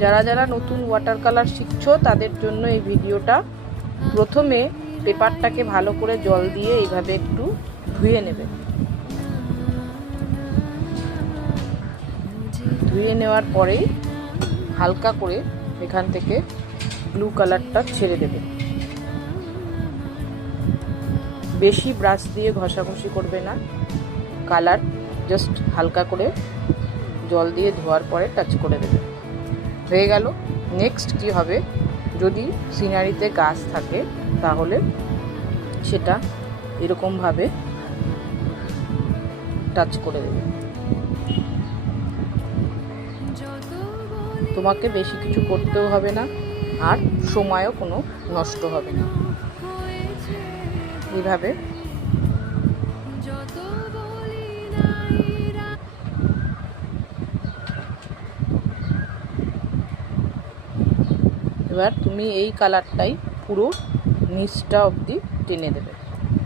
যারা যারা নতুন ওয়াটার কালার শিখছো তাদের জন্য এই ভিডিওটা। প্রথমে পেপারটাকে ভালো করে জল দিয়ে এইভাবে একটু ধুয়ে নেবে। ধুয়ে নেওয়ার পরেই হালকা করে এখান থেকে ব্লু কালারটা ছেড়ে দেবে। বেশি ব্রাশ দিয়ে ঘষাঘষি করবে না, কালার জাস্ট হালকা করে জল দিয়ে ধোয়ার পরে টাচ করে দেবে। হয়ে গেল। নেক্সট কি হবে, যদি সিনারিতে গাছ থাকে তাহলে সেটা এরকমভাবে টাচ করে দেবে। তোমাকে বেশি কিছু করতেও হবে না, আর সময়ও কোনো নষ্ট হবে না। এইভাবে এবার তুমি এই কালারটাই পুরো নিচটা অবধি টেনে দেবে,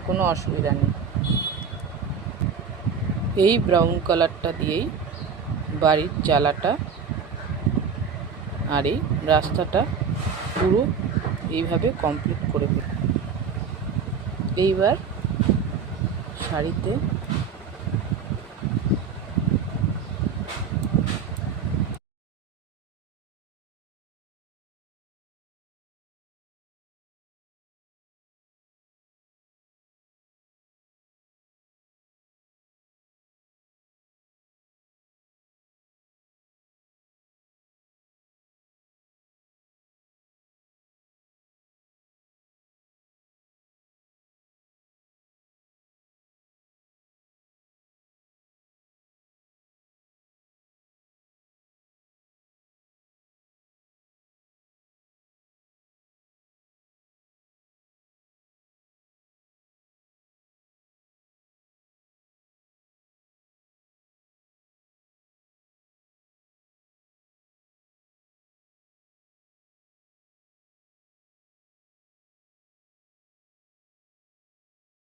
কোনো অসুবিধা নেই। এই ব্রাউন কালারটা দিয়েই বাড়ির চালাটা আর এই রাস্তাটা পুরো এইভাবে কমপ্লিট করে দেবে। এইবার শাড়িতে